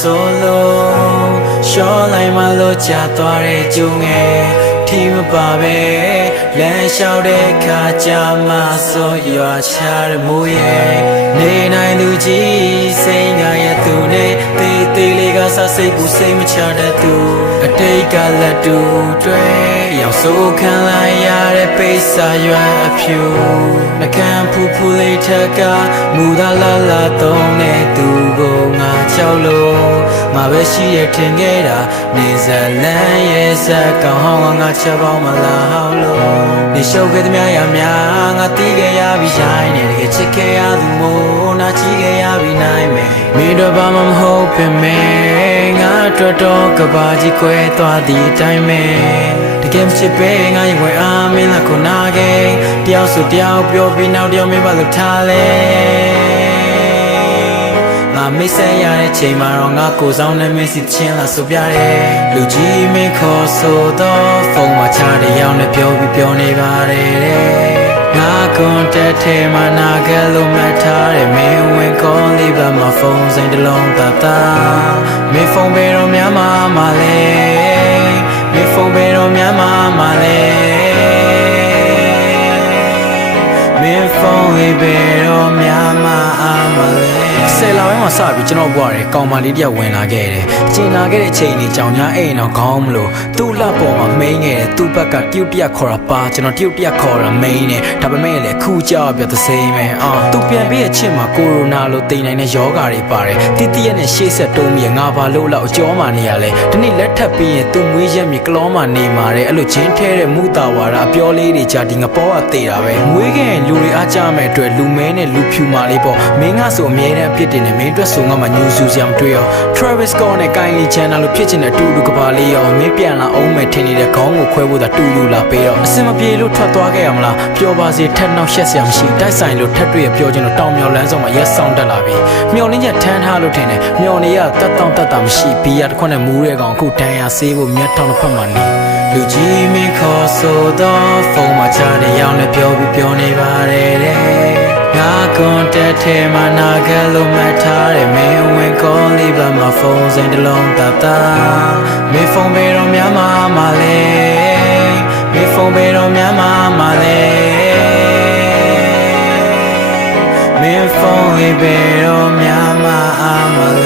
solo ရှော့လိုက်မှလို့ကြာသွားတဲ့ကျုံငယ်ထီမပါပဲလမ်းလျှောက်တဲ့ခါကြာမှဆိုရွာချရမိုးရဲ့နေနိုင်သူကြီးစိတ်ငါရဲ့သူနဲ့တေးသေးလေးကစစိတ်ကိုစိတ်မချတတ်သူအတိတ်ကလက်တူတွေရောက်ဆိုခံလိုက်ရတဲ့ပိတ်စာရွာအဖြူနှကမ်းဖူဖူလေးထက်ကမူသားလာလာသုံးတဲ့သူကိုငါကြောက်လို့ငါပဲရှိရထင်ခဲ့တာနေဇလန်ရဲ့ဇက်ကောင်ဟောင်းငါချက်ပေါင်းမလာဟောင်းလို့နေရှုပ်ခဲ့သမျှရများငါတီးခဲ့ရပြီးရှိုင်းနေတကယ်ချစ်ခဲ့ရသူမို့နာချီခဲ့ရပြီးနိုင်မယ်မင်းတို့ဘာမှမဟုတ်ပင်မယ်ငါအတွက်တော့ကဘာကြီးကွဲသွားသည့်အတိုင်းပဲတကယ်မချစ်ပဲငါရင်ဝင်အားမင်းလာခုနာခဲ့တယောက်ဆိုတယောက်ပြောပြီးနောက်တယောက်မင်းဘာလို့ထားလဲငါမိတ်ဆက်ရတဲ့ချိန်မှာတော့ငါကိုဆောင်နဲ့မင်းစီချင်းလာဆိုပြတယ်လူကြီးမင်းခေါ်ဆိုတော့ဖုန်းမှာချတဲ့ရောက်နဲ့ပြောပြီးပြောနေပါတယ်ငါကွန်တက်ထဲမှာနာခဲ့လို့မှတ်ထားတယ်မင်းဝင်ကောလေးပါမှာဖုန်းစိမ်တစ်လုံးတတာမင်းဖုန်းဘယ်တော့များမလဲမင်းဖုန်းဘယ်တော့များမလဲမင်းဖုန်းလေးဘယ်တော့များမလဲဆယ်လပိုင်းမှာစပြီးကျွန်တော်ဘွားတယ်ကောင်မလေးတယောက်ဝင်လာခဲ့တယ်ကျင်လာခဲ့တဲ့အချိန်လေးကြောင်ညာအဲ့တော့ခေါင်းမလို့သူ့လက်ပေါ်မှာမိန်းခဲ့တယ်သူ့ဘက်ကတရုတ်တရက်ခေါ်တာပါကျွန်တော်တရုတ်တရက်ခေါ်တာမိန်းတယ်ဒါပေမဲ့လည်းခုကြောက်ပြတဲ့စိမ်းပဲသူပြန်ပြီးအချင်းမှာကိုရိုနာလို့တိမ်နိုင်တဲ့ယောဂါတွေပါတယ်တိတိရက်နဲ့ရှေ့ဆက်တုံးပြီးငါဘာလို့လောက်အကျော်မှနေရလဲဒီနေ့လက်ထပ်ပြီးရင်သူ့မွေးရက်မြေကလောမှနေမှာတယ်အဲ့လိုချင်းထဲတဲ့မူတာဝါဒအပြောလေးတွေကြာဒီငပေါ်ကတေတာပဲမွေးခင်လူတွေအားကြမဲ့အတွက်လူမဲနဲ့လူဖြူမာလေးပေါ့မင်းကဆိုအမြဲတမ်းဖြစ်တင်နေမင်းအတွက်ဆိုငါမှညူဆူစရာမတွေ့ရော Travis Scott နဲ့ Kylie Jenner လို့ဖြစ်ချင်တဲ့အတူတူကပါလေးရောမင်းပြန်လာအောင်မဲ့ထင်နေတဲ့ခေါင်းကိုခွဲဖို့သာတူယူလာပေးတော့အစင်မပြေလို့ထွက်သွားခဲ့ရမလားပျော်ပါစေထက်နောက်ရှက်စရာမရှိတိုက်ဆိုင်လို့ထက်တွေ့ရပြောချင်လို့တောင်မြော်လန်းဆောင်မှာရက်ဆောင်တက်လာပြီမျော်လင်းချက်ထမ်းထားလို့ထင်တယ်မျော်နေရတက်တောင့်တက်တာမရှိဘီယာတစ်ခွက်နဲ့မူးတဲ့ကောင်အခုတန်ရဆေးဖို့မျက်ထောင်တစ်ဖက်မှာနေလူကြီးမင်းခေါ်ဆိုတော့ဖုန်းမှာချတဲ့ရောက်နဲ့ပြောပြီးပြောနေပါတယ်ငါကွန်တက်ထဲမှာနာခဲ့လို့မှတ်ထားတယ်မင်းဝင်ကောလေးပါမှာဖုန်းစိမ်တစ်လုံးတတာမင်းဖုန်းဘယ်တော့များမလဲမင်းဖုန်းဘယ်တော့များမလဲမင်းဖုန်းဘယ်တော့များမလဲ